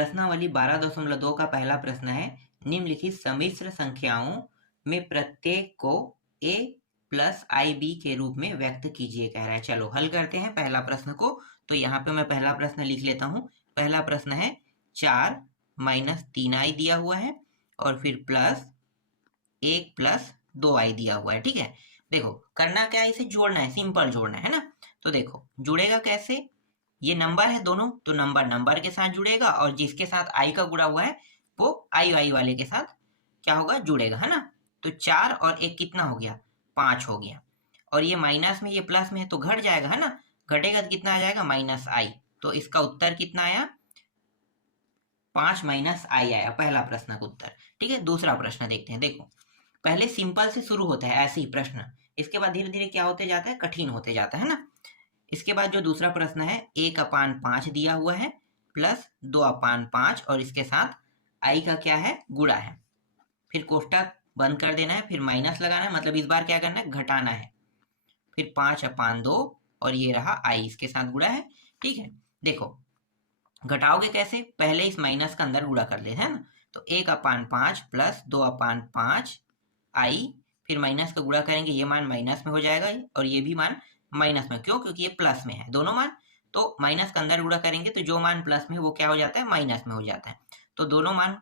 प्रश्नावली 12.2 का पहला प्रश्न है, निम्नलिखित सम्मिश्र संख्याओं में प्रत्येक को a प्लस IB के रूप में व्यक्त कीजिए कह रहा है। चलो हल करते हैं पहला प्रश्न को। तो यहाँ पे मैं पहला प्रश्न लिख लेता हूँ। पहला प्रश्न है 4 माइनस 3i दिया हुआ है और फिर प्लस 1 प्लस 2i दिया हुआ है। ठीक है, देखो करना क्या है, इसे जोड़ना है, सिंपल जोड़ना है ना। तो देखो जुड़ेगा कैसे, ये नंबर है दोनों, तो नंबर नंबर के साथ जुड़ेगा और जिसके साथ i का गुणा हुआ है वो i वाले के साथ क्या होगा, जुड़ेगा, है ना। तो 4 और 1 कितना हो गया, 5 हो गया। और ये माइनस में ये प्लस में है तो घट जाएगा, है ना। घटेगा तो कितना आ जाएगा, माइनस i। तो इसका उत्तर कितना आया, 5 माइनस i आया पहला प्रश्न का उत्तर। ठीक है, दूसरा प्रश्न देखते हैं। देखो पहले सिंपल से शुरू होता है ऐसे ही प्रश्न, इसके बाद धीरे धीरे क्या होते जाता है, कठिन होते जाता है ना। इसके बाद जो दूसरा प्रश्न है 1/5 दिया हुआ है प्लस 2/5 और इसके साथ i का क्या है, गुणा है। फिर कोष्टक बंद कर देना है, फिर माइनस लगाना है, मतलब इस बार क्या करना है, घटाना है। फिर 5/2 और ये रहा i, इसके साथ गुणा है। ठीक है, देखो घटाओगे कैसे, पहले इस माइनस का अंदर गुणा कर ले, है ना। तो 1/5 प्लस 2/5 i, फिर माइनस का गुणा करेंगे, ये मान माइनस में हो जाएगा और ये भी मान माइनस में, क्यों, क्योंकि ये प्लस में है दोनों मान। तो माइनस का अंदर गुणा करेंगे तो जो मान प्लस में वो क्या हो जाता है, माइनस में हो जाता है। तो दोनों मान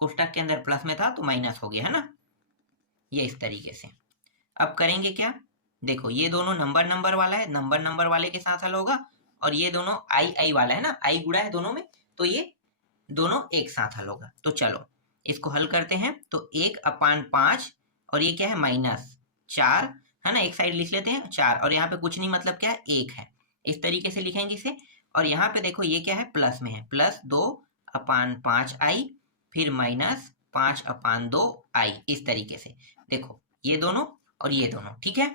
कोष्टक के अंदर प्लस में था तो माइनस हो गया, है ना, ये इस तरीके से। अब करेंगे क्या, देखो ये दोनों नंबर नंबर वाला है, नंबर नंबर वाले के साथ हल होगा, और ये दोनों i वाला है ना, i गुणा है दोनों में, तो ये दोनों एक साथ हल होगा। तो चलो इसको हल करते हैं। तो 1/5 और ये क्या है, माइनस 4, है ना, एक साइड लिख लेते हैं 4, और यहाँ पे कुछ नहीं, मतलब क्या है, 1 है, इस तरीके से लिखेंगे इसे। और यहाँ पे देखो ये क्या है, प्लस में है, प्लस 2/5i, फिर माइनस 5/2i, इस तरीके से। देखो ये दोनों और ये दोनों, ठीक है।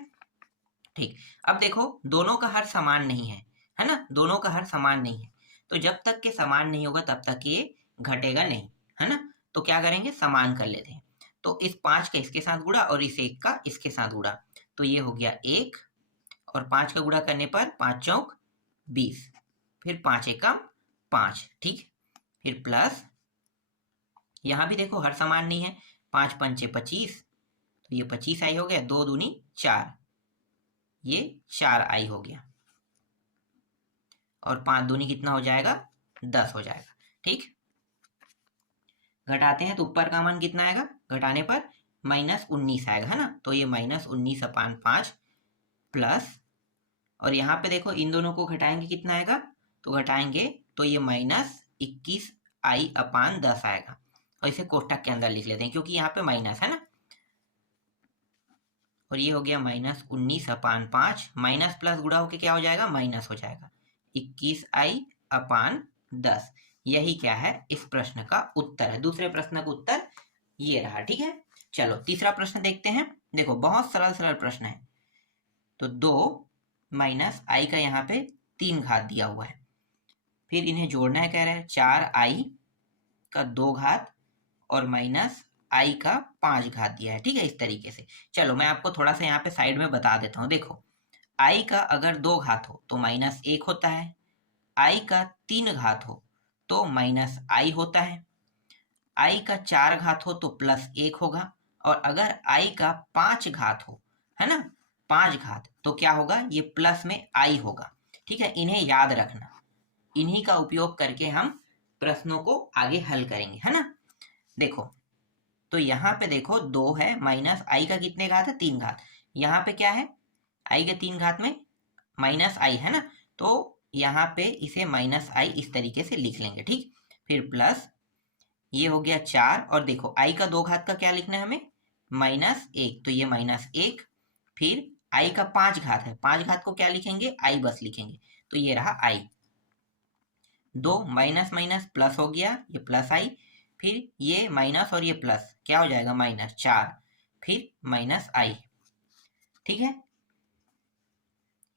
ठीक, अब देखो दोनों का हर समान नहीं है ना, दोनों का हर समान नहीं है। तो जब तक के समान नहीं होगा तब तक ये घटेगा नहीं, है ना। तो क्या करेंगे, समान कर लेते हैं। तो इस 5 का इसके साथ गुणा और इस 1 का इसके साथ गुणा, तो ये हो गया 1, और 5 का गुणा करने पर 5 चौक 20, फिर 5 एकम 5, ठीक। फिर प्लस यहाँ भी देखो हर समान नहीं है, 5 पंचे 25, तो ये 25i हो गया, 2 दूनी 4, ये 4i हो गया, और 5 दूनी कितना हो जाएगा, 10 हो जाएगा। ठीक, घटाते हैं तो ऊपर का मान कितना आएगा, घटाने पर -19 आएगा, है ना। तो ये -19/5 प्लस, और यहाँ पे देखो इन दोनों को घटाएंगे कितना आएगा, तो घटाएंगे तो ये -21i/10 आएगा, और इसे कोष्टक के अंदर लिख लेते हैं क्योंकि यहाँ पे माइनस है ना। और ये हो गया -19/5, माइनस प्लस गुणा होके क्या हो जाएगा, माइनस हो जाएगा, 21i/10। यही क्या है, इस प्रश्न का उत्तर है। दूसरे प्रश्न का उत्तर ये रहा। ठीक है, चलो तीसरा प्रश्न देखते हैं। देखो बहुत सरल सरल प्रश्न है। तो 2 माइनस i का यहाँ पे 3 घात दिया हुआ है, फिर इन्हें जोड़ना है कह रहे हैं, 4i का 2 घात और माइनस i का 5 घात दिया है। ठीक है, इस तरीके से। चलो मैं आपको थोड़ा सा यहाँ पे साइड में बता देता हूँ। देखो i का अगर 2 घात हो तो -1 होता है, i का 3 घात हो तो -i होता है, i का 4 घात हो तो +1 होगा, और अगर i का 5 घात हो, है ना, 5 घात, तो क्या होगा, ये प्लस में i होगा। ठीक है, इन्हें याद रखना, इन्हीं का उपयोग करके हम प्रश्नों को आगे हल करेंगे, है ना। देखो तो यहाँ पे देखो 2 है, माइनस i का कितने घात है, 3 घात, यहाँ पे क्या है, i के 3 घात में -i है ना, तो यहाँ पे इसे -i इस तरीके से लिख लेंगे। ठीक, फिर प्लस ये हो गया 4, और देखो i का 2 घात का क्या लिखना है हमें, -1, तो ये -1, फिर i का 5 घात है, 5 घात को क्या लिखेंगे, i बस लिखेंगे, तो ये रहा i। 2 माइनस माइनस प्लस हो गया, ये +i, फिर ये माइनस और ये प्लस क्या हो जाएगा, -4, फिर -i। ठीक है,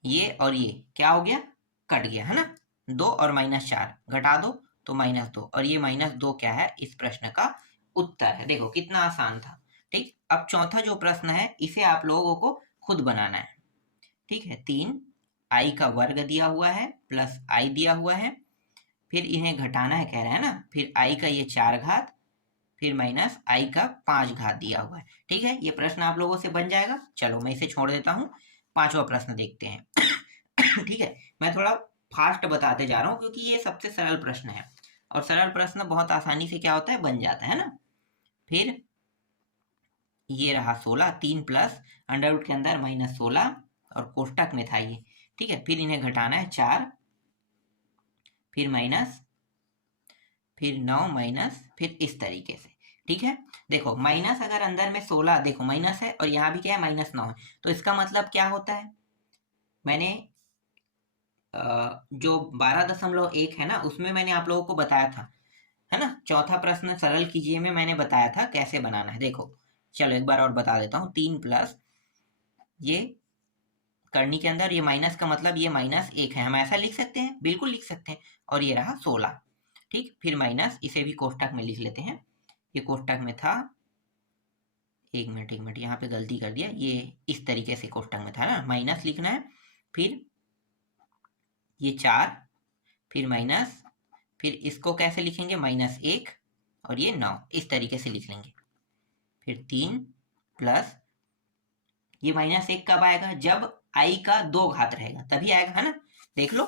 ये और ये क्या हो गया, कट गया, है ना। 2 और -4 घटा दो तो -2, और ये -2 क्या है, इस प्रश्न का उत्तर है। देखो कितना आसान था। ठीक, अब चौथा जो प्रश्न है इसे आप लोगों को खुद बनाना है। ठीक है, 3i का वर्ग दिया हुआ है प्लस i दिया हुआ है, फिर इन्हें घटाना है कह रहे हैं ना, फिर आई का ये 4 घात, फिर माइनस आई का 5 घात दिया हुआ है। ठीक है, ये प्रश्न आप लोगों से बन जाएगा। चलो मैं इसे छोड़ देता हूँ, 5वां प्रश्न देखते हैं। ठीक है, मैं थोड़ा फास्ट बताते जा रहा हूँ क्योंकि ये सबसे सरल प्रश्न है, और सरल प्रश्न बहुत आसानी से क्या होता है, बन जाता है ना। फिर ये रहा 16, 3 प्लस अंडर रूट के अंदर माइनस 16 और कोष्टक में था ये। ठीक है, फिर इन्हें घटाना है 4, फिर माइनस, फिर 9 माइनस, फिर इस तरीके से। ठीक है, देखो माइनस अगर अंदर में 16, देखो माइनस है और यहाँ भी क्या है, माइनस 9 है, तो इसका मतलब क्या होता है, मैंने जो 12.1 है ना, उसमें मैंने आप लोगों को बताया था, है ना, चौथा प्रश्न सरल कीजिए में मैंने बताया था कैसे बनाना है। देखो चलो एक बार और बता देता हूँ, 3 प्लस ये करनी के अंदर ये माइनस का मतलब ये -1 है, हम ऐसा लिख सकते हैं, बिल्कुल लिख सकते हैं, और ये रहा 16। ठीक, फिर माइनस, इसे भी कोष्टक में लिख लेते हैं, ये कोष्टक में था, एक मिनट यहाँ पे गलती कर दिया, ये इस तरीके से कोष्टक में था ना, माइनस लिखना है, फिर ये 4, फिर माइनस, फिर इसको कैसे लिखेंगे, -1 और ये 9, इस तरीके से लिख लेंगे। फिर 3 प्लस ये -1 कब आएगा, जब आई का 2 घात रहेगा तभी आएगा, है ना, देख लो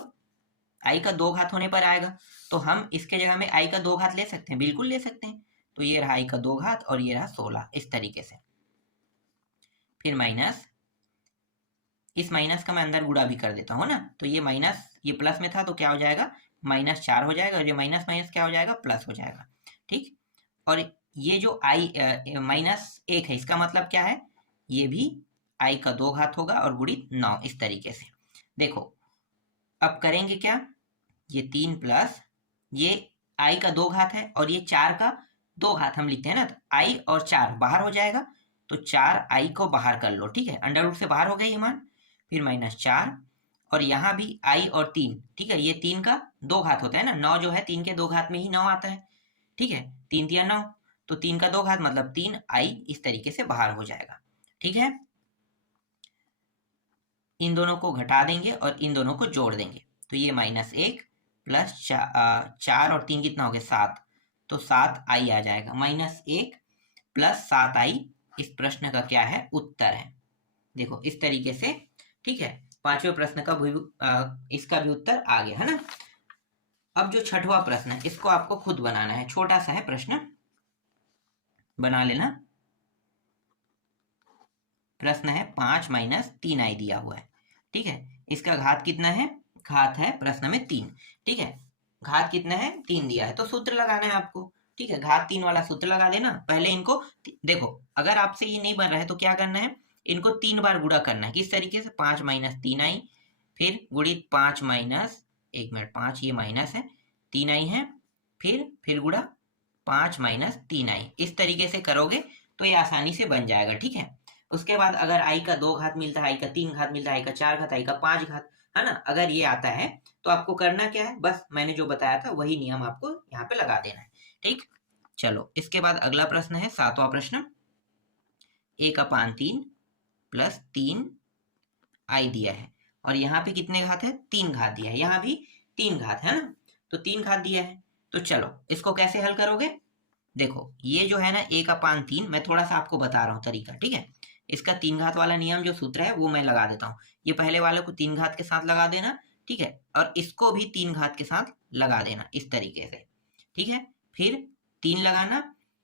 आई का 2 घात होने पर आएगा, तो हम इसके जगह में आई का 2 घात ले सकते हैं, बिल्कुल ले सकते हैं। तो ये रहा आई का 2 घात और ये रहा 16, इस तरीके से। फिर माइनस, इस माइनस का मैं अंदर गुणा भी कर देता हूँ ना, तो ये माइनस, ये प्लस में था तो क्या हो जाएगा, -4 हो जाएगा, और ये माइनस माइनस क्या हो जाएगा, प्लस हो जाएगा। ठीक, और ये जो आई -1 है, इसका मतलब क्या है, ये भी आई का 2 घात होगा और गुणित 9, इस तरीके से। देखो अब करेंगे क्या, ये 3 प्लस ये आई का 2 घात है और ये 4 का 2 घात हम लिखते हैं ना, तो आई और 4 बाहर हो जाएगा, तो 4 आई को बाहर कर लो। ठीक है, अंडर रूट से बाहर हो गया ये मान, फिर -4, और यहाँ भी आई और 3, ठीक है, ये 3 का 2 घात होता है ना, 9 जो है 3 के 2 घात में ही 9 आता है। ठीक है, 3 3 9, तो 3 का 2 घात मतलब 3 आई इस तरीके से बाहर हो जाएगा। ठीक है, इन दोनों को घटा देंगे और इन दोनों को जोड़ देंगे, तो ये -1 प्लस 4 और 3 कितना हो गया, 7, तो 7 आई आ जाएगा, -1 प्लस 7 आई इस प्रश्न का क्या है, उत्तर है। देखो इस तरीके से। ठीक है, 5वें प्रश्न का भी इसका भी उत्तर आ गया, है ना। अब जो 6वां प्रश्न है, इसको आपको खुद बनाना है, छोटा सा है प्रश्न, बना लेना। प्रश्न है 5 माइनस 3 आई दिया हुआ है। ठीक है, इसका घात कितना है, घात है प्रश्न में 3। ठीक है, घात कितना है, 3 दिया है, तो सूत्र लगाना है आपको। ठीक है, घात 3 वाला सूत्र लगा देना। पहले इनको देखो, अगर आपसे ये नहीं बन रहा है तो क्या करना है, इनको 3 बार गुणा करना है। किस तरीके से, 5 माइनस 3 आई, फिर गुणित 5 माइनस, 1 मिनट, 5 ये माइनस है, 3 आई है, फिर गुणा 5 माइनस 3 आई, इस तरीके से करोगे तो ये आसानी से बन जाएगा। ठीक है, उसके बाद अगर आई का 2 घात मिलता है, आई का 3 घात मिलता है, आई का 4 घात, आई का 5 घात, है ना, अगर ये आता है तो आपको करना क्या है, बस मैंने जो बताया था वही नियम आपको यहाँ पे लगा देना है। ठीक, चलो इसके बाद अगला प्रश्न है 7वां प्रश्न, 1/3 प्लस 3 आई दिया है, और यहाँ पे कितने घात है, 3 घात दिया है, यहाँ भी 3 घात है ना, तो 3 घात दिया है। तो चलो इसको कैसे हल करोगे, देखो ये जो है ना 1/3, मैं थोड़ा सा आपको बता रहा हूँ तरीका। ठीक है, इसका 3 घात वाला नियम जो सूत्र है वो मैं लगा देता हूँ, ये पहले वाले को 3 घात के साथ लगा देना। ठीक है, और इसको भी 3 घात के साथ लगा देना, इस तरीके से। ठीक है, फिर 3 लगाना,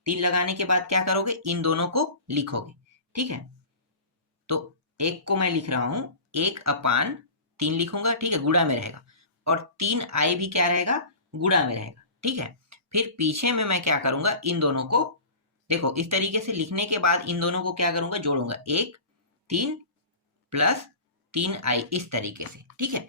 3 लगाने के बाद क्या करोगे, इन दोनों को लिखोगे। ठीक है, तो एक को मैं लिख रहा हूँ 1/3 लिखूंगा, ठीक है, गुणा में रहेगा, और 3 आई भी क्या रहेगा, गुणा में रहेगा। ठीक है, फिर पीछे में मैं क्या करूंगा, इन दोनों को देखो इस तरीके से लिखने के बाद इन दोनों को क्या करूंगा, जोड़ूंगा, 1 3 प्लस 3 आई, इस तरीके से। ठीक है,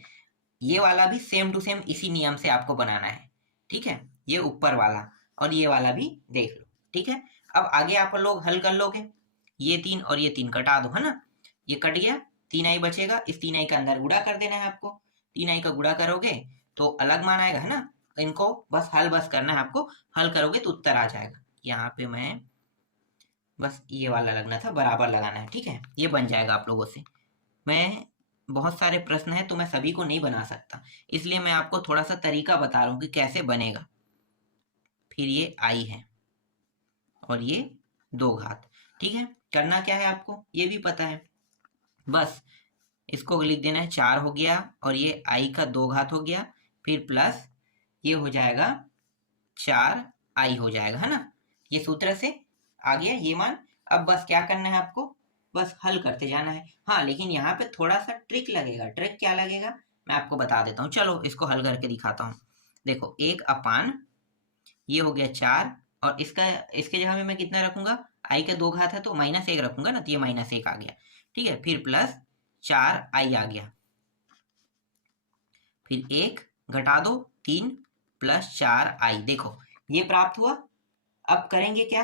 ये वाला भी सेम टू सेम इसी नियम से आपको बनाना है। ठीक है, ये ऊपर वाला और ये वाला भी देख लो। ठीक है, अब आगे आप लोग हल कर लोगे, ये 3 और ये 3 कटा दो, है ना, ये कट गया, 3 आई बचेगा, इस 3 आई का अंदर गुणा कर देना है आपको, 3 आई का गुणा करोगे तो अलग मान आएगा, है ना, इनको बस हल करना है आपको, हल करोगे तो उत्तर आ जाएगा। यहाँ पे मैं बस ये वाला लगना था, बराबर लगाना है। ठीक है, ये बन जाएगा आप लोगों से। मैं बहुत सारे प्रश्न हैं तो मैं सभी को नहीं बना सकता, इसलिए मैं आपको थोड़ा सा तरीका बता रहा हूँ कि कैसे बनेगा। फिर ये आई है और ये 2 घात। ठीक है, करना क्या है आपको ये भी पता है, बस इसको लिख देना है 4 हो गया और ये आई का 2 घात हो गया, फिर प्लस ये हो जाएगा 4 आई हो जाएगा, है ना। ये सूत्र से आ गया ये मान। अब बस क्या करना है आपको, बस हल करते जाना है। हाँ, लेकिन यहाँ पे थोड़ा सा ट्रिक लगेगा। ट्रिक क्या लगेगा मैं आपको बता देता हूँ। चलो इसको हल करके दिखाता हूँ। देखो 1 अपान ये हो गया 4 और इसके जगह में मैं कितना रखूंगा, आई का 2 घात है तो -1 रखूंगा ना, तो ये -1 आ गया। ठीक है, फिर प्लस 4 आई आ गया, फिर 1 घटा दो 3 प्लस 4 आई। देखो ये प्राप्त हुआ। अब करेंगे क्या,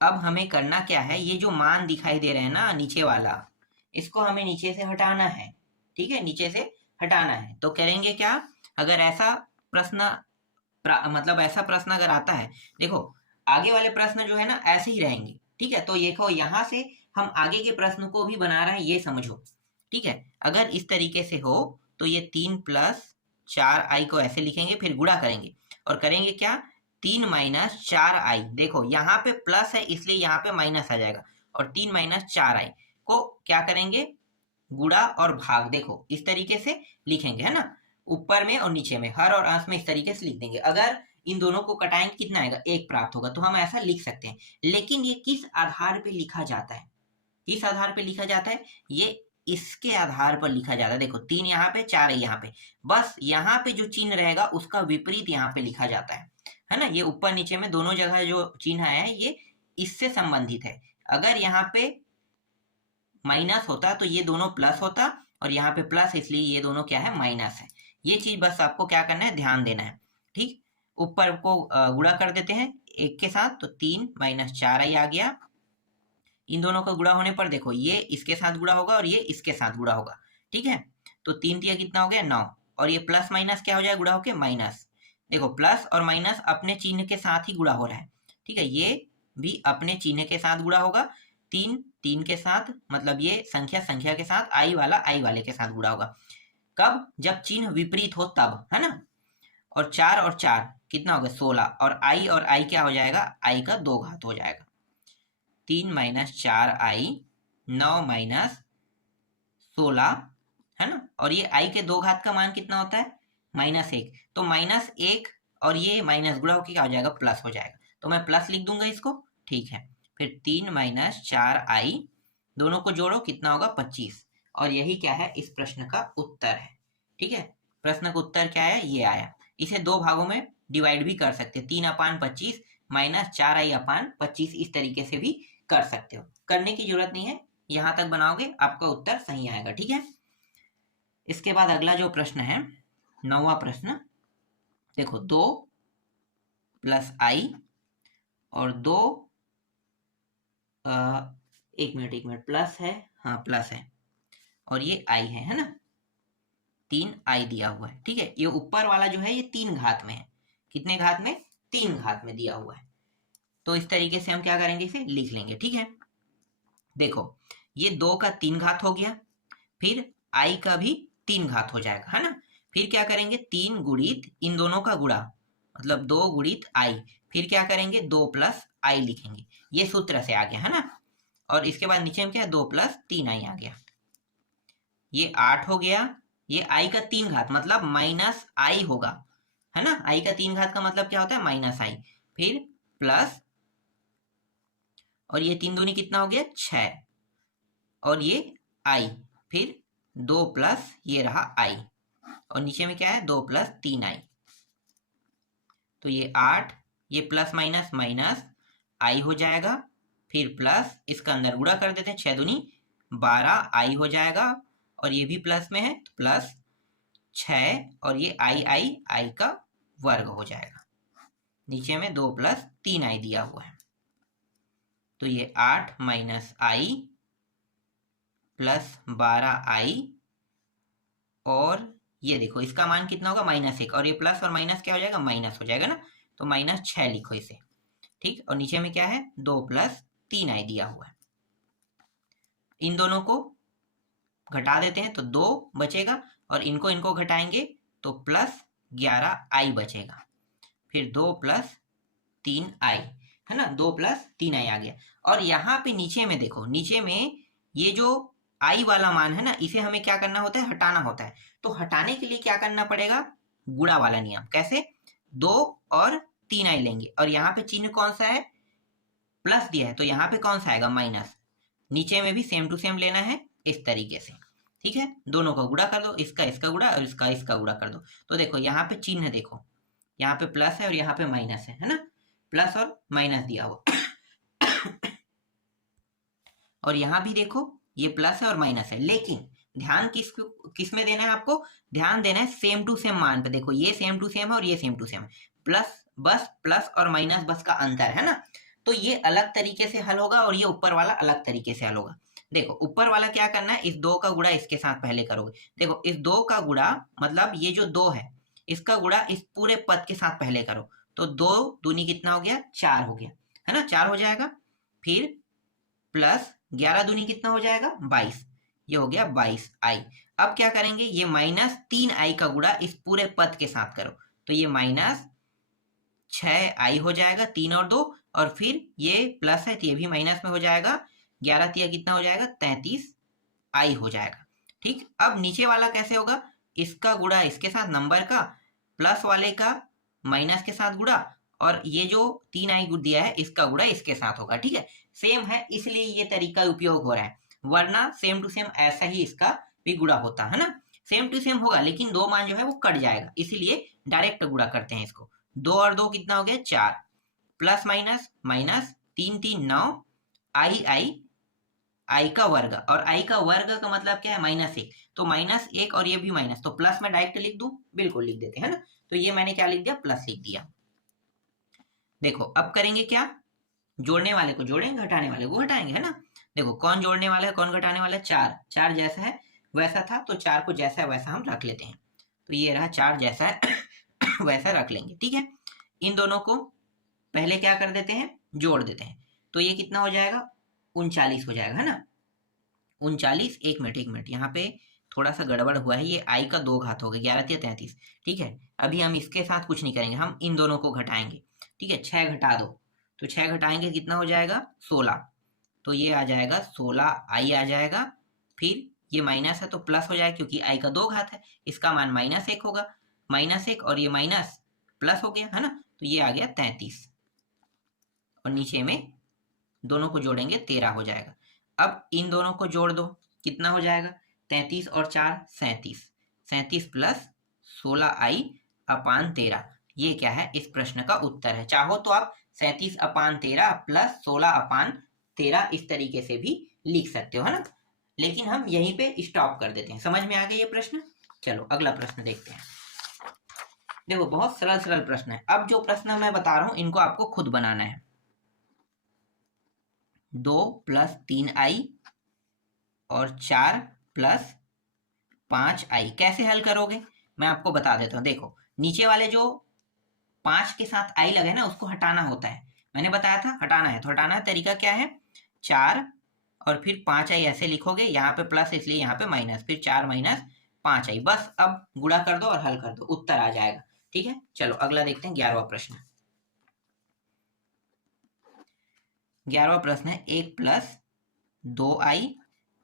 अब हमें करना क्या है, ये जो मान दिखाई दे रहे हैं ना नीचे वाला, इसको हमें नीचे से हटाना है। ठीक है, नीचे से हटाना है तो करेंगे क्या, अगर ऐसा प्रश्न मतलब ऐसा प्रश्न अगर आता है, देखो आगे वाले प्रश्न जो है ना ऐसे ही रहेंगे। ठीक है, तो देखो यहाँ से हम आगे के प्रश्न को भी बना रहे हैं, ये समझो। ठीक है, अगर इस तरीके से हो तो ये 3 प्लस 4 आई को ऐसे लिखेंगे, फिर गुणा करेंगे और करेंगे क्या, 3 माइनस 4 आई। देखो यहाँ पे प्लस है इसलिए यहाँ पे माइनस आ जाएगा, और 3 माइनस 4 आई को क्या करेंगे, गुणा और भाग। देखो इस तरीके से लिखेंगे, है ना, ऊपर में और नीचे में, हर और अंश में इस तरीके से लिख देंगे। अगर इन दोनों को कटाएंगे कितना आएगा, 1 प्राप्त होगा, तो हम ऐसा लिख सकते हैं। लेकिन ये किस आधार पे लिखा जाता है, किस आधार पे लिखा जाता है, ये इसके आधार पर लिखा जाता है। देखो 3 यहाँ पे 4 है यहाँ पे, बस यहाँ पे जो चिन्ह रहेगा उसका विपरीत यहाँ पे लिखा जाता है ना। ये ऊपर नीचे में दोनों जगह जो चिन्ह है ये इससे संबंधित है। अगर यहाँ पे माइनस होता तो ये दोनों प्लस होता, और यहाँ पे प्लस इसलिए ये दोनों क्या है, माइनस है। ये चीज बस आपको क्या करना है, ध्यान देना है। ठीक, ऊपर को गुणा कर देते हैं 1 के साथ, तो 3 माइनस 4 आई आ गया। इन दोनों का गुणा होने पर देखो ये इसके साथ गुणा होगा और ये इसके साथ गुणा होगा। ठीक है, तो 3 तिया कितना हो गया 9, और ये प्लस माइनस क्या हो जाएगा, गुणा होके माइनस। देखो प्लस और माइनस अपने चिन्ह के साथ ही गुणा हो रहा है। ठीक है, ये भी अपने चिन्ह के साथ गुणा होगा, 3 3 के साथ, मतलब ये संख्या संख्या के साथ, आई वाला आई वाले के साथ गुणा होगा। कब, जब चिन्ह विपरीत हो तब, है ना। और 4 और 4 कितना होगा 16, और आई क्या हो जाएगा, आई का 2 घात हो जाएगा। 3 माइनस 4 आई, 9 माइनस 16, है ना। और ये आई के 2 घात का मान कितना होता है, -1, तो -1 और ये माइनस गुणा होकर क्या हो जाएगा, प्लस हो जाएगा, तो मैं प्लस लिख दूंगा इसको। ठीक है, फिर 3 माइनस 4 आई, दोनों को जोड़ो कितना होगा 25, और यही क्या है इस प्रश्न का उत्तर है। ठीक है, प्रश्न का उत्तर क्या है, ये आया। इसे 2 भागों में डिवाइड भी कर सकते, 3/25 माइनस 4 आई अपान 25, इस तरीके से भी कर सकते हो। करने की जरूरत नहीं है, यहां तक बनाओगे आपका उत्तर सही आएगा। ठीक है, इसके बाद अगला जो प्रश्न है 9वां प्रश्न, देखो 2 प्लस आई और 2 एक मिनट प्लस है, हाँ प्लस है, और ये आई है ना, 3 आई दिया हुआ है। ठीक है, ये ऊपर वाला जो है ये 3 घात में है, कितने घात में, 3 घात में दिया हुआ है। तो इस तरीके से हम क्या करेंगे, इसे लिख लेंगे। ठीक है, देखो ये 2 का 3 घात हो गया, फिर आई का भी 3 घात हो जाएगा, है ना। फिर क्या करेंगे, 3 गुणित इन दोनों का गुणा, मतलब 2 गुणित आई, फिर क्या करेंगे 2 प्लस आई लिखेंगे, ये सूत्र से आ गया, है ना। और इसके बाद नीचे में क्या है, 2 प्लस 3 आई आ गया, ये 8 हो गया। ये आई का 3 घात मतलब माइनस आई होगा, है ना। आई का 3 घात का मतलब क्या होता है, माइनस आई, फिर प्लस, और ये 3 दूनी कितना हो गया 6, और ये आई, फिर 2 प्लस ये रहा आई, और नीचे में क्या है 2 प्लस 3 आई, तो ये 8, ये प्लस माइनस माइनस आई हो जाएगा, फिर प्लस इसका अंदर गुणा कर देते हैं, 6 दूनी 12 आई हो जाएगा, और ये भी प्लस में है तो प्लस 6, और ये आई आई आई का वर्ग हो जाएगा, नीचे में 2 प्लस 3 आई दिया हुआ है, तो ये 8 माइनस आई प्लस 12 आई, और ये देखो इसका मान कितना होगा -1, और ये प्लस और माइनस क्या हो जाएगा, माइनस हो जाएगा ना, तो -6 लिखो इसे। ठीक, और नीचे में क्या है 2 प्लस 3 आई दिया हुआ है। इन दोनों को घटा देते हैं तो 2 बचेगा और इनको इनको घटाएंगे तो प्लस 11i बचेगा। फिर 2 प्लस 3i, है ना, 2 प्लस 3i आ गया। और यहाँ पे नीचे में देखो, नीचे में ये जो i वाला मान है ना, इसे हमें क्या करना होता है, हटाना होता है। तो हटाने के लिए क्या करना पड़ेगा, गुणा वाला नियम। कैसे, 2 और 3i लेंगे और यहाँ पे चिन्ह कौन सा है, प्लस दिया है, तो यहाँ पे कौन सा आएगा, माइनस। नीचे में भी सेम टू सेम लेना है इस तरीके से, ठीक है। दोनों का गुणा कर दो, इसका इसका गुणा और इसका इसका गुणा कर दो। तो देखो यहाँ पे चिन्ह देखो, यहाँ पे प्लस है और यहाँ पे माइनस है ना, प्लस और माइनस दिया हुआ। और यहाँ भी देखो ये प्लस है और माइनस है, लेकिन ध्यान किस में देना है आपको, ध्यान देना है सेम टू सेम मान पे। देखो ये सेम टू सेम है और ये सेम टू सेम है, प्लस बस प्लस और माइनस बस का अंतर है ना। तो ये अलग तरीके से हल होगा और ये ऊपर वाला अलग तरीके से हल होगा। देखो ऊपर वाला क्या करना है, इस 2 का गुणा इसके साथ पहले करोगे। देखो इस 2 का गुणा मतलब ये जो 2 है इसका गुणा इस पूरे पद के साथ पहले करो, तो 2 दूनी कितना हो गया, 4 हो गया, है ना, 4 हो जाएगा। फिर प्लस 11 दूनी कितना हो जाएगा, 22, ये हो गया 22i। अब क्या करेंगे, ये माइनस 3i का गुणा इस पूरे पद के साथ करो, तो ये माइनस 6i हो जाएगा, 3 और 2, और फिर ये प्लस है तो ये भी माइनस में हो जाएगा, 11 तिया कितना हो जाएगा, 33i हो जाएगा। ठीक, अब नीचे वाला कैसे होगा, इसका गुणा इसके साथ नंबर का, प्लस वाले का माइनस के साथ गुणा, और ये जो 3i दिया है इसका गुणा इसके साथ होगा। ठीक है, सेम है इसलिए ये तरीका उपयोग हो रहा है, वरना सेम टू सेम ऐसा ही इसका भी गुणा होता है ना। सेम टू सेम होगा लेकिन 2 मान जो है वो कट जाएगा, इसीलिए डायरेक्ट गुणा करते हैं इसको। 2 और 2 कितना हो गया, 4, प्लस माइनस माइनस, 3 3 9, आई का वर्ग, और आई का वर्ग का मतलब क्या है, -1, तो -1 और ये भी माइनस, तो प्लस में डायरेक्ट लिख दूं, बिल्कुल लिख देते हैं ना। तो ये मैंने क्या लिख दिया, प्लस लिख दिया। देखो अब करेंगे क्या, जोड़ने वाले को जोड़ेंगे, घटाने वाले को घटाएंगे, है ना। देखो कौन जोड़ने वाला है कौन घटाने वाला है, 4, 4 जैसा है वैसा था, तो 4 को जैसा है वैसा हम रख लेते हैं। तो ये रहा 4 जैसा है वैसा रख लेंगे। ठीक है, इन दोनों को पहले क्या कर देते हैं, जोड़ देते हैं, तो ये कितना हो जाएगा, 39 हो जाएगा, है ना। 39, एक मिनट यहाँ पे थोड़ा सा गड़बड़ हुआ है, ये आई का 2 घात हो गया, 11 तिया 33। ठीक है, अभी हम इसके साथ कुछ नहीं करेंगे, हम इन दोनों को घटाएंगे। ठीक है, 6 घटा दो, तो 6 घटाएंगे कितना हो जाएगा, 16, तो ये आ जाएगा 16i आ जाएगा। फिर ये माइनस है तो प्लस हो जाएगा क्योंकि i का 2 घात है, इसका मान -1 होगा, -1 और ये माइनस प्लस हो गया, है ना, तो ये आ गया 33, और नीचे में दोनों को जोड़ेंगे 13 हो जाएगा। अब इन दोनों को जोड़ दो, कितना हो जाएगा, 33 और 4 37, 37 प्लस 16i/13, ये क्या है, इस प्रश्न का उत्तर है। चाहो तो आप 37/13 प्लस 16/13 इस तरीके से भी लिख सकते हो, है ना, लेकिन हम यहीं पे स्टॉप कर देते हैं। समझ में आ गया ये प्रश्न। चलो अगला प्रश्न देखते हैं। देखो बहुत सरल सरल प्रश्न है। अब जो प्रश्न मैं बता रहा हूं इनको आपको खुद बनाना है। 2 + 3i और 4 + 5i कैसे हल करोगे, मैं आपको बता देता हूँ। देखो नीचे वाले जो 5 के साथ i लगे ना उसको हटाना होता है, मैंने बताया था हटाना है। तो हटाना तरीका क्या है, 4 और फिर 5i ऐसे लिखोगे, यहाँ पे प्लस इसलिए यहाँ पे माइनस, फिर 4 - 5i, बस अब गुणा कर दो और हल कर दो, उत्तर आ जाएगा। ठीक है, चलो अगला देखते हैं 11वां प्रश्न। 11वां प्रश्न है 1 + 2i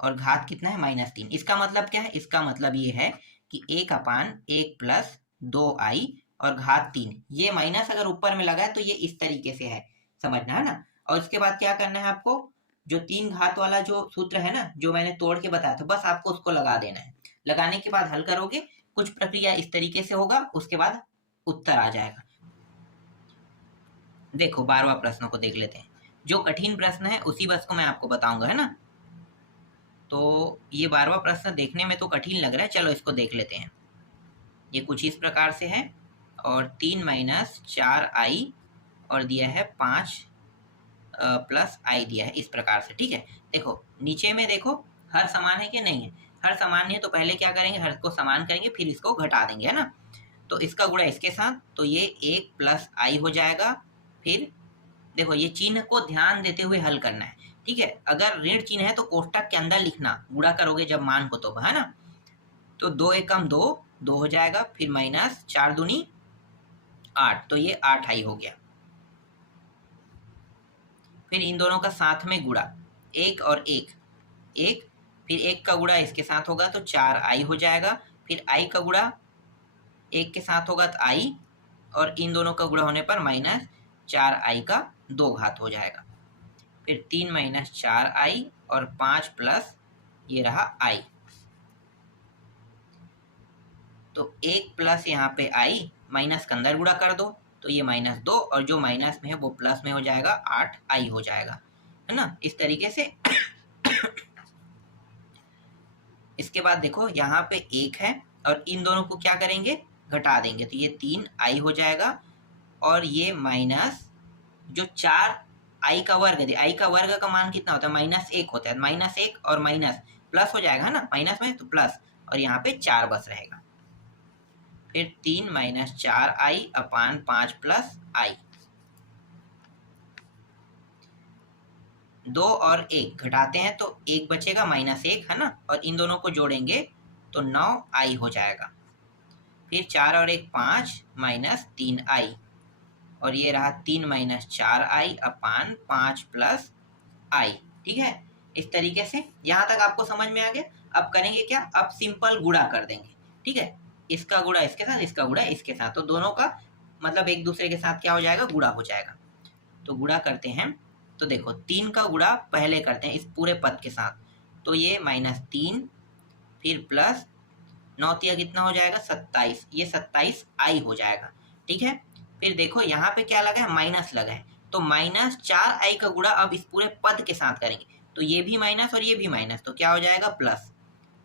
और घात कितना है, -3। इसका मतलब क्या है, इसका मतलब ये है कि 1/1 + 2i और घात 3, ये माइनस अगर ऊपर में लगा है तो ये इस तरीके से है, समझना है ना। और उसके बाद क्या करना है आपको, जो 3 घात वाला जो सूत्र है ना जो मैंने तोड़ के बताया था, बस आपको उसको लगा देना है। लगाने के बाद हल करोगे, कुछ प्रक्रिया इस तरीके से होगा, उसके बाद उत्तर आ जाएगा। देखो 12वां प्रश्न को देख लेते हैं। जो कठिन प्रश्न है उसी बस को मैं आपको बताऊंगा, है ना। तो ये 12वां प्रश्न देखने में तो कठिन लग रहा है, चलो इसको देख लेते हैं। ये कुछ इस प्रकार से है, और 3 - 4i और दिया है 5 + i दिया है इस प्रकार से। ठीक है, देखो नीचे में देखो हर समान है कि नहीं है, हर समान है, तो पहले क्या करेंगे, हर को समान करेंगे फिर इसको घटा देंगे, है ना। तो इसका गुणा इसके साथ, तो ये 1 + i हो जाएगा। फिर देखो ये चिन्ह को ध्यान देते हुए हल करना है, ठीक है, अगर ऋण चिन्ह है तो कोष्टक के अंदर लिखना, गुणा करोगे जब मान को तो, है ना। तो 2 एकम 2, 2 हो जाएगा, फिर माइनस 4 दूनी 8, तो ये 8 आई हो गया। फिर इन दोनों का साथ में गुणा, 1 और 1, 1, फिर 1 का गुणा इसके साथ होगा तो 4 आई हो जाएगा, फिर आई का गुणा 1 के साथ होगा तो आई, और इन दोनों का गुणा होने पर माइनस 4 आई का 2 घात हो जाएगा। फिर 3 माइनस 4 आई और 5 प्लस ये रहा आई, तो 1 प्लस यहाँ पे आई, माइनस का अंदर गुणा कर दो तो ये -2, और जो माइनस में है वो प्लस में हो जाएगा, 8 आई हो जाएगा, है ना। इस तरीके से इसके बाद देखो यहाँ पे 1 है और इन दोनों को क्या करेंगे, घटा देंगे, तो ये 3 आई हो जाएगा, और ये माइनस जो 4 आई का वर्ग है, आई का वर्ग का मान कितना होता है, -1 होता है, -1 और माइनस प्लस हो जाएगा, है ना, माइनस में तो प्लस, और यहाँ पे 4 बस रहेगा। फिर 3 माइनस 4 आई अपान 5 प्लस आई, 2 और 1 घटाते हैं तो 1 बचेगा, -1, है ना, और इन दोनों को जोड़ेंगे तो 9 आई हो जाएगा। फिर 4 और 1 5 माइनस 3 आई, और ये रहा 3 माइनस 4 आई अपान 5 प्लस आई, ठीक है। इस तरीके से यहाँ तक आपको समझ में आ गया। अब करेंगे क्या, अब सिंपल गुणा कर देंगे, ठीक है, इसका गुणा इसके साथ, इसका गुणा इसके साथ, तो दोनों का मतलब एक दूसरे के साथ क्या हो जाएगा, गुणा हो जाएगा। तो गुणा करते हैं, तो देखो 3 का गुणा पहले करते हैं इस पूरे पद के साथ, तो ये -3, फिर प्लस 9 तिया कितना हो जाएगा, 27, ये 27 आई हो जाएगा, ठीक है। फिर देखो यहाँ पे क्या लगा है, माइनस लगा है, तो -4 आई का गुणा अब इस पूरे पद के साथ करेंगे, तो ये भी माइनस और ये भी माइनस, तो क्या हो जाएगा, प्लस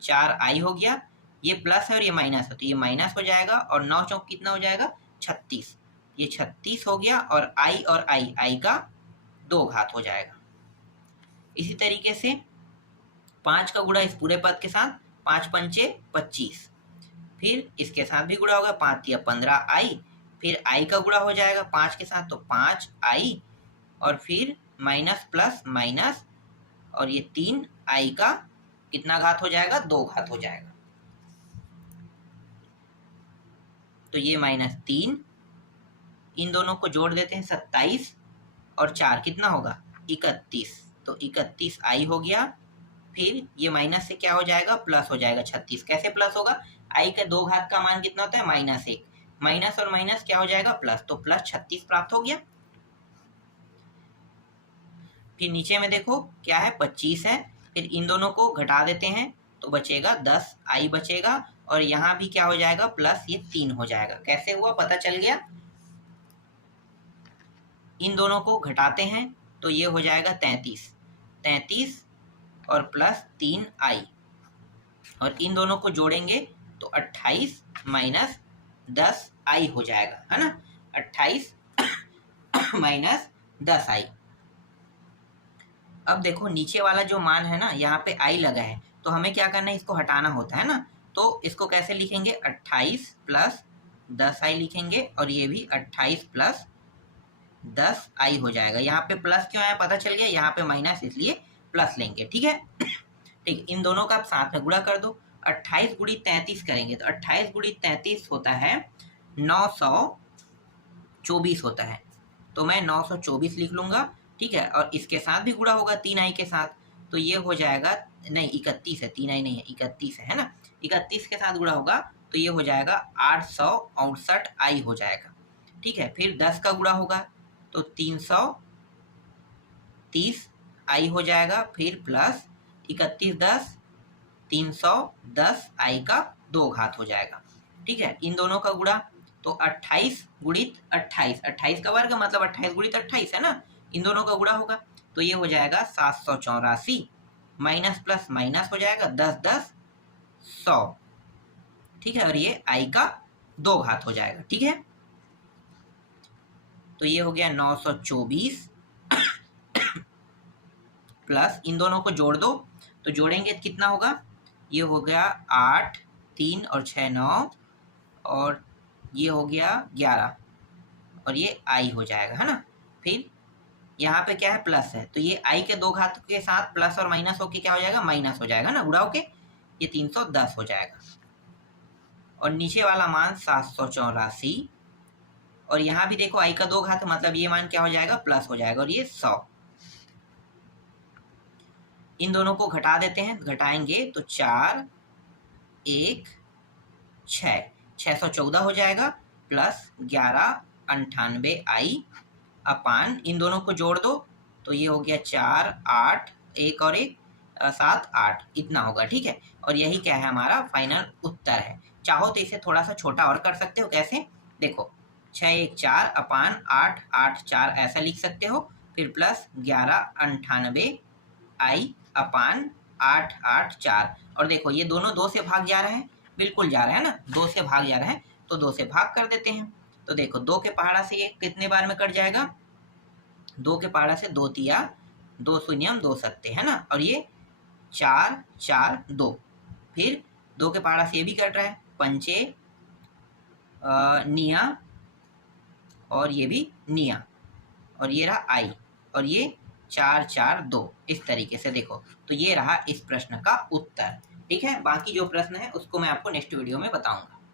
4 आई हो गया, ये प्लस है और ये माइनस है, तो ये माइनस हो जाएगा, और 9 चौक कितना हो जाएगा, 36, ये 36 हो गया, और आई का 2 घात हो जाएगा। इसी तरीके से 5 का गुणा इस पूरे पद के साथ, 5 पंचे 25, फिर इसके साथ भी गुणा होगा, 5 तिया 15 आई, फिर आई का गुणा हो जाएगा 5 के साथ, तो 5 आई, और फिर माइनस प्लस माइनस, और ये 3 आई का कितना घात हो जाएगा, 2 घात हो जाएगा। तो ये -3, इन दोनों को जोड़ देते हैं, 27 और 4 कितना होगा, 31, तो 31 आई हो गया। फिर ये माइनस से क्या हो जाएगा, प्लस हो जाएगा, 36, कैसे प्लस होगा, आई का 2 घात का मान कितना होता है, -1, माइनस और माइनस क्या हो जाएगा, प्लस, तो प्लस 36 प्राप्त हो गया। फिर नीचे में देखो क्या है, 25 है, फिर इन दोनों को घटा देते हैं तो बचेगा 10 आई बचेगा, और यहाँ भी क्या हो जाएगा, प्लस ये 3 हो जाएगा। कैसे हुआ पता चल गया, इन दोनों को घटाते हैं तो ये हो जाएगा 33 और प्लस 3 आई, और इन दोनों को जोड़ेंगे तो 28 माइनस 10 आई हो जाएगा, है ना, 28 माइनस 10 आई। अब देखो नीचे वाला जो मान है ना, यहाँ पे आई लगा है, तो हमें क्या करना है, इसको हटाना होता है ना, तो इसको कैसे लिखेंगे, 28 प्लस 10 आई लिखेंगे, और ये भी 28 प्लस 10 आई हो जाएगा। यहाँ पे प्लस क्यों आया पता चल गया, यहाँ पे माइनस इसलिए प्लस लेंगे, ठीक है। ठीक, इन दोनों का आप साथ में गुणा कर दो, 28 गुणी 33 करेंगे तो 28 गुणी 33 होता है 924 होता है, तो मैं 924 लिख लूंगा, ठीक है, और इसके साथ भी गुणा होगा 3 आई के साथ, तो ये हो जाएगा, नहीं 31 है, 3 आई नहीं है, 31 है ना, 31 के साथ गुणा होगा तो ये हो जाएगा 868 आई हो जाएगा, ठीक है। फिर 10 का गुणा होगा तो 330 आई हो जाएगा, फिर प्लस 31 10 310 आई का 2 घात हो जाएगा, ठीक है। इन दोनों का गुणा तो 28 गुणित 28, 28 का वर्ग मतलब 28 गुणित 28 है ना, इन दोनों का गुणा होगा तो ये हो जाएगा 784, माइनस प्लस माइनस हो जाएगा 10 10 100, ठीक है, और ये आई का 2 घात हो जाएगा, ठीक है। तो ये हो गया 924 प्लस इन दोनों को जोड़ दो, तो जोड़ेंगे तो कितना होगा, ये हो गया 8 3 और 6 9, और ये हो गया 11, और ये आई हो जाएगा, है ना। फिर यहाँ पे क्या है प्लस है, तो ये i के दो घात के साथ प्लस और माइनस होके क्या हो जाएगा माइनस हो जाएगा ना, गुणा होके ये 310 हो जाएगा। और नीचे वाला मान 784, और यहाँ भी देखो i का दो घात मतलब ये मान क्या हो जाएगा प्लस हो जाएगा, और ये 100। इन दोनों को घटा देते हैं, घटाएंगे तो 4 1 6 614 हो जाएगा, प्लस 1198i अपान इन दोनों को जोड़ दो तो ये हो गया 4 8 1 और 1 7 8 इतना होगा, ठीक है। और यही क्या है हमारा फाइनल उत्तर है। चाहो तो इसे थोड़ा सा छोटा और कर सकते हो, कैसे देखो 6 1 4 अपान 8 8 4 ऐसा लिख सकते हो, फिर प्लस 1198i अपान 8 8 4, और देखो ये दोनों 2 से भाग जा रहे हैं, बिल्कुल जा रहे हैं ना, 2 से भाग जा रहे हैं तो 2 से भाग कर देते हैं। तो देखो 2 के पहाड़ा से ये कितने बार में कट जाएगा, 2 के पहाड़ा से 2 तिया 2 शून्यम 2 सत्ते है ना, और ये 4 4 2, फिर 2 के पहाड़ा से ये भी कट रहा है, पंचे निया और ये भी निया, और ये रहा आई, और ये 4 4 2, इस तरीके से देखो। तो ये रहा इस प्रश्न का उत्तर, ठीक है। बाकी जो प्रश्न है उसको मैं आपको नेक्स्ट वीडियो में बताऊंगा।